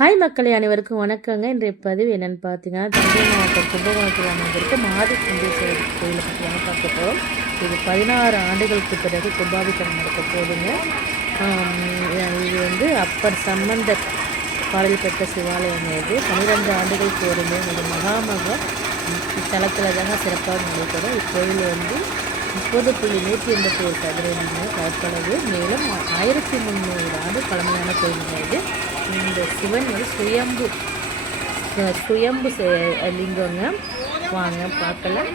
Hi மக்களே அனைவருக்கும் வணக்கங்க. இன்றைய பதிவு என்னென்னு பார்த்தீங்கன்னா தஞ்சை மாவட்டம் கும்பகோணத்தில் அமைந்திருக்க மாதி கும்பேஸ்வரர் கோயிலை பற்றி தாங்க பார்க்க போகிறோம் இது பதினாறு ஆண்டுகளுக்கு பிறகு கும்பாபிஷேகம் நடக்க போதுங்க இது வந்து அப்பர் சம்பந்த பாடல் பெற்ற சிவாலயம் இது. பன்னிரெண்டு ஆண்டுகளுக்கு ஒருமே ஒரு மகாமக தளத்தில் தாங்க சிறப்பாக நடைபெறும். இக்கோயில் வந்து முப்பது புள்ளி நூற்றி எண்பத்தி ஒரு சதுரங்க பரப்பளவு மேலும் ஆயிரத்தி முந்நூறு ஆண்டு பழமையான கோயிலுங்க இது. இந்த சிவன் வந்து சுயம்பு சுயம்பு லிங்கங்க. வாங்க பார்க்கலாம்.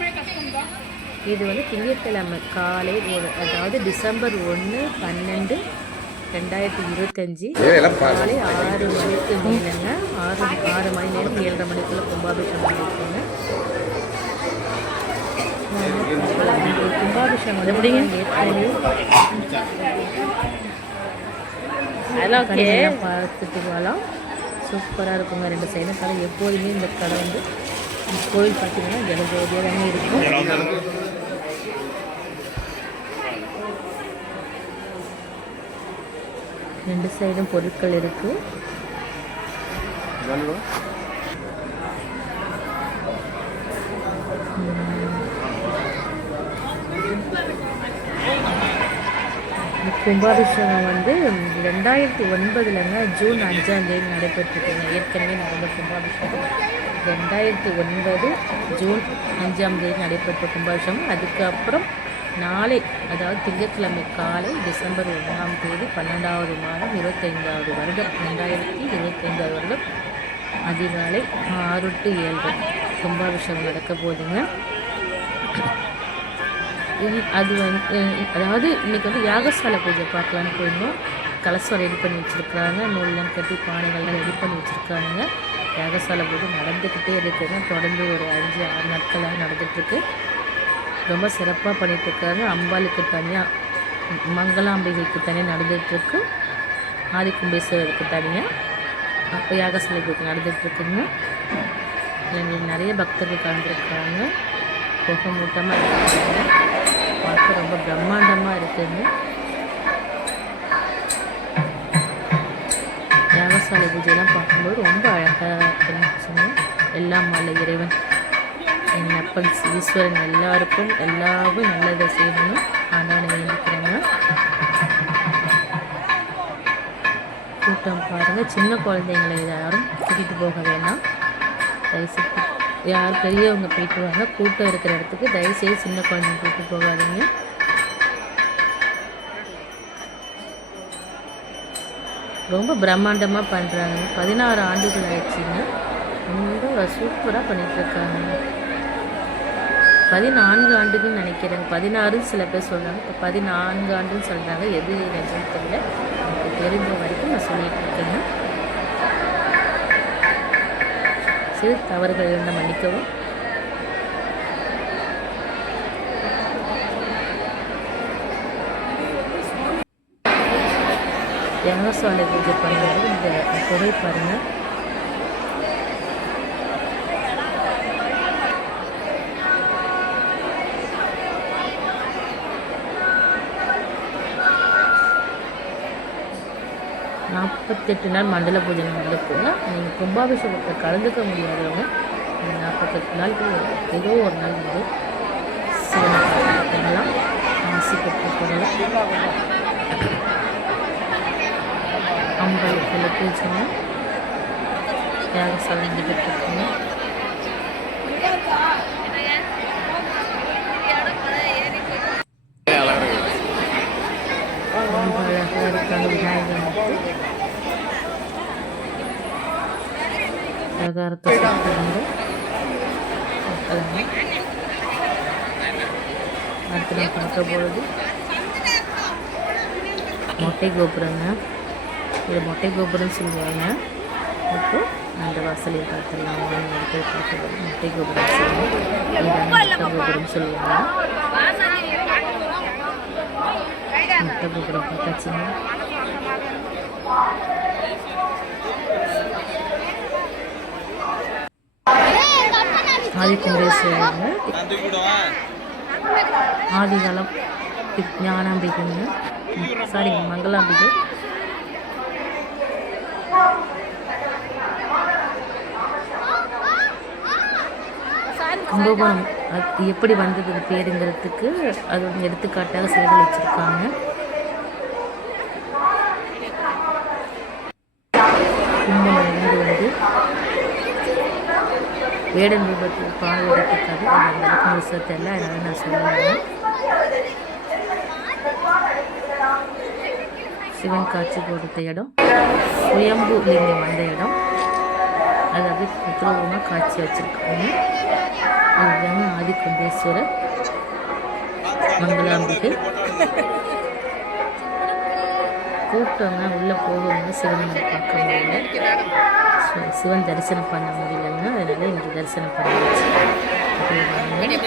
இது வந்து திங்கட்கிழமை காலை ஒரு அதாவது டிசம்பர் ஒன்று பன்னெண்டு ரெண்டாயிரத்தி இருபத்தஞ்சி. காலை ஆறு மணிக்கு மேலங்க. ஆறு ஆறு மணி நேரம் ஏழரை மணிக்குள்ள கும்பாபிஷேகம் நடக்குங்க. கும்பாபிஷேகம் ஏற்கனவே அதெல்லாம் பார்த்துட்டு போகலாம் சூப்பராக இருக்குங்க ரெண்டு சைடும் கடை எப்போதுமே இந்த கடை வந்து இந்த கோயில் பார்த்தீங்கன்னா ஜனஜோதியாக தானே இருக்கும். ரெண்டு சைடும் பொருட்கள் இருக்கு. கும்பாபிஷேகம் வந்து ரெண்டாயிரத்தி ஒன்பதுலங்க ஜூன் அஞ்சாம் தேதி நடைபெற்றிருக்குங்க ஏற்கனவே நடந்த கும்பாபிஷேகம். ரெண்டாயிரத்தி ஒன்பது ஜூன் அஞ்சாம் தேதி நடைபெற்ற கும்பாபிஷேகம். அதுக்கப்புறம் நாளை அதாவது திங்கட்கிழமை காலை டிசம்பர் ஒன்றாம் தேதி பன்னெண்டாவது மாதம் இருபத்தைந்தாவது வருடம் ரெண்டாயிரத்தி இருபத்தைந்தாவது வருடம் அதிகாலை ஆறு டு ஏழு கும்பாபிஷேகம் நடக்க போகுதுங்க. இது அது வந்து அதாவது இன்றைக்கி வந்து யாகசாலை பூஜை பார்க்கலான்னு போயிருந்தோம். கலசம் ரெடி பண்ணி வச்சுருக்காங்க நூல்லாம் கட்டி பானைகள்லாம் ரெடி பண்ணி வச்சுருக்காங்க யாகசாலை பூஜை நடந்துக்கிட்டே இருக்குங்க தொடர்ந்து ஒரு அஞ்சு ஆறு நாட்களாக நடந்துகிட்ருக்கு. ரொம்ப சிறப்பாக பண்ணிகிட்ருக்காங்க அம்பாளுக்கு தனியாக மங்களாம்பிகைக்கு தனியாக நடந்துகிட்ருக்கு. ஆதி கும்பேஸ்வரருக்கு தனியாக அப்போ யாகசாலை பூஜை நடந்துகிட்ருக்குங்க. எங்களுக்கு நிறைய பக்தர்கள் கலந்துருக்காங்க. புகை மூட்டமாக பார்க்க ரொம்ப பிரம்மாண்டமாக இருக்குங்க யாகசாலை பூஜையெல்லாம் பார்க்கும்போது ரொம்ப அழகாக இருந்துச்சுங்க. எல்லாம் வல்ல இறைவன் என் அப்பன் ஈஸ்வரன் எல்லாருக்கும் எல்லாரும் நல்லதை செய்யணும். ஆண்டவனை வேண்டிக்கிறேங்க. கூட்டம் பாருங்கள் சின்ன குழந்தைங்களை யாரும் கூட்டிகிட்டு போக வேணாம். தயவுசெய்து யார் பெரியவங்க போயிட்டு வாங்க கூட்டம் இருக்கிற இடத்துக்கு தயவுசெய்து சின்ன குழந்தைங்க கூப்பிட்டு போகாதீங்க. ரொம்ப பிரம்மாண்டமாக பண்ணுறாங்க பதினாறு ஆண்டுகள் ஆயிடுச்சுங்க. ரொம்ப சூப்பராக பண்ணிகிட்ருக்காங்க பதினான்கு ஆண்டுகள் நினைக்கிறேன். பதினாறு சில பேர் சொல்கிறாங்க இப்போ பதினான்கு ஆண்டுன்னு சொல்கிறாங்க எது நிஜம் தெரியல. எனக்கு தெரிஞ்ச வரைக்கும் நான் சொல்லிகிட்டு இருக்கேங்க சிறு தவறுகள் இருந்தால் மன்னிக்கவும். யாகசாலை பூஜை பண்ணுறது இந்த பொருள் பாருங்கள். நாற்பத்தெட்டு நாள் மண்டல பூஜை நடக்குங்க நீங்கள் கும்பாபிஷேகத்தில் கலந்துக்க முடியாதவங்க நாற்பத்தெட்டு நாளுக்கு ஏதோ ஒரு நாள் வந்து சிவனை பார்த்துட்டு போகலாம் ஆசி பெற்று போகலாம் அம்பலத்தில் பூஜைங்க யாகசாலை நடைபெற்றிருக்குங்க ரொம்ப அழகாக இருக்காங்க விநாயகர் பிரகாரத்தை சுற்றுறாங்க மக்களுங்க அடுத்து நான் பார்க்க பொழுது மொட்டை கோபுரங்க இது மொட்டை கோபுரம் சொல்லுவாங்க இப்போ அந்த வாசலையும் பார்த்துடலாம் வாங்க போய் மொட்டை கோபுரம் சொல்லுவாங்க கோபுரம் சொல்லுவாங்க. மற்ற புக்கடம் பார்த்தாச்சுங்க ஆதி குண்டேஸ்வரர் ஆதிகாலம் ஞானாம்பிகைங்க சாரி மங்களாம்பிகை கும்பகோணம் எப்படி வந்தது பேருங்கிறதுக்கு அது எடுத்துக்காட்டாக செயல் வச்சுருக்காங்க வேடன் விபத்தில் பால் எடுத்துக்காது அந்த நடக்கும் முழுசாக எல்லாம் என்னால் நான் சொல்லுவேன் சிவன் காட்சி கொடுத்த இடம் சுயம்பு லிங்கம் வந்த இடம். அது அப்படியே உத்தரவமாக காட்சி வச்சுருக்காங்க. அதுதான் ஆதிக்குண்டேஸ்வரர் மங்களாம்பிகை. கூட்டங்க உள்ளே போகணும்னு சிவனை பார்க்க முடியல. சிவன் தரிசனம் பண்ண முடியலங்க அதனால் இங்கே தரிசனம் பண்ணியாச்சு அப்படியே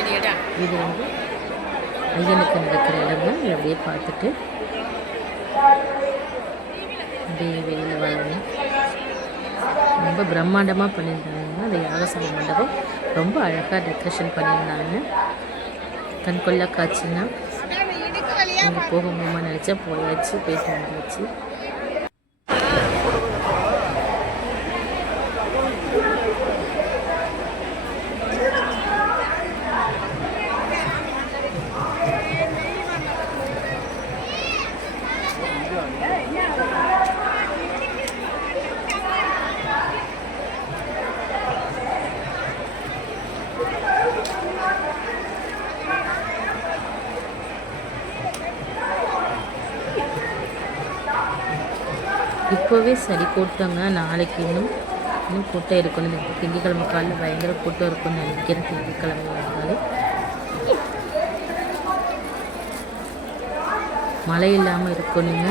இது வந்து ஐயனுக்கு நடக்கிற இடம்னா இதை அப்படியே பார்த்துட்டு அப்படியே வெளியில் வரணும் ரொம்ப பிரம்மாண்டமாக பண்ணியிருந்தாங்க. அந்த யாகசாலை மண்டபம் ரொம்ப அழகாக டெக்கரேஷன் பண்ணியிருந்தாங்க. கண்கொள்ளா காட்சின்னா. அங்கே போகணுமா நினச்சா போயாச்சு போயிட்டு வந்தாச்சு. இப்போவே சரி கூட்டங்க நாளைக்கு இன்னும் இன்னும் கூட்டம் இருக்கணும். இந்த திங்கக்கிழமை காலையில் பயங்கர கூட்டம் இருக்கும்னு நினைக்கிறேன். திங்கக்கிழமை வந்தாலே. மழை இல்லாமல் இருக்கணுங்க.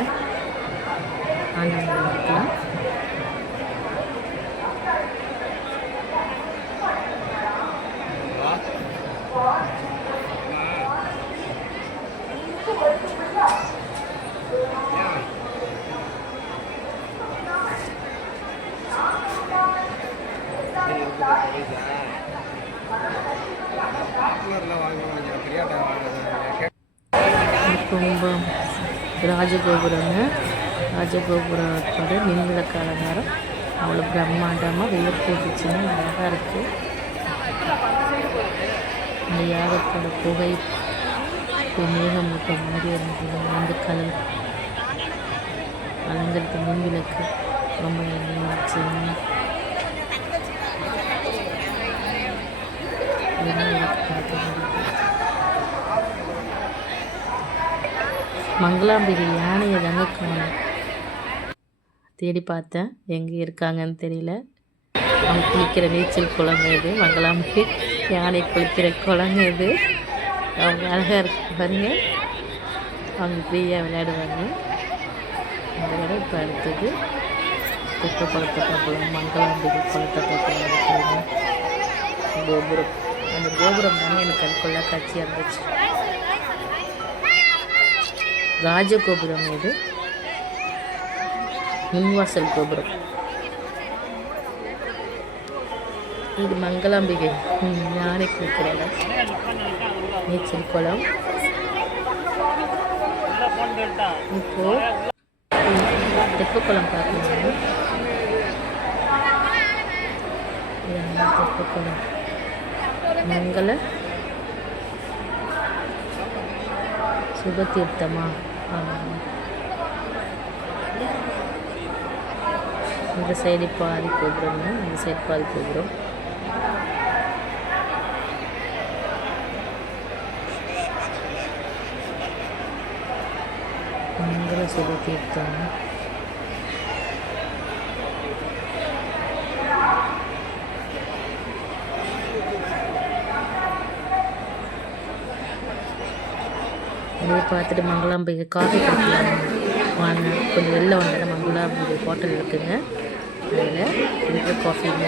ஆண்டவன் இருக்கலாம் ரொம்ப ராஜகோபுரங்க ராஜகோபுரத்தோட மின்விளக்கு அலங்காரம். அவ்வளோ பிரம்மாண்டமாக வெயில் அழகாக இருக்குது இந்த யாகத்தோட புகை இப்போ மாதிரி இருந்தது வந்து கலர் அலங்கரித்த மின்விளக்கு ரொம்ப நல்லாச்சு மங்களாம்பிகை யானையை தாங்க காணும். தேடி பார்த்தேன். எங்கே இருக்காங்கன்னு தெரியல. அவங்க குளிக்கிற நீச்சல் குளங்க இது மங்களாம்பிகை யானை குளிக்கிற குளங்க இது. அவங்க அழகாக இருக்கு பாருங்க. அவங்க ஃப்ரீயாக விளையாடுவாங்க. அந்த விட இப்போ அடுத்தது குப்பை குளத்தை பார்க்கலாம். மங்களாம்பிகை குளத்தை பார்க்கலாம். கோபுரம். அந்த கோபுரம் தானே எனக்கு அதுக்குள்ள காட்சியாக இருந்துச்சு ராஜகோபுரம் இது. முன்வாசல் கோபுரம். இது மங்களாம்பிகை. ம், யானை நீச்சல் குளம். இப்போ தெப்பக்குளம் பார்க்கணும். தெப்ப தெப்பக்குளம். மங்கள சுபதீர்த்தமா ஆமாம். இந்த சைடு பாதி கோபுரங்க இந்த சைடு பாதி கோபுரம். மங்கள சுபதீர்த்தம் அப்படியே பார்த்துட்டு மங்களாம்பிகை காஃபி குடிக்கலாம். வாங்க கொஞ்சம் வெளில வந்தேன் மங்களாம்பிகை ஹோட்டல் இருக்குங்க. Filter காஃபிங்க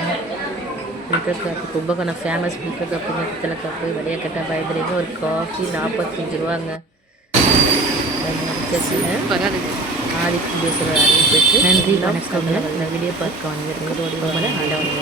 filter coffee Kumbakonam famous filter coffee நிறுத்தல coffee வடையக்கட்டை பயந்துறீங்க ஒரு காஃபி நாற்பத்தஞ்சு ரூபாங்க ஆதிக்குண்டேஸ்வரர் அறிவிப்பிற்கு நன்றி வணக்கம் இந்த வீடியோ பார்க்க வந்திருக்கிறோம் ஆண்டவனுக்கு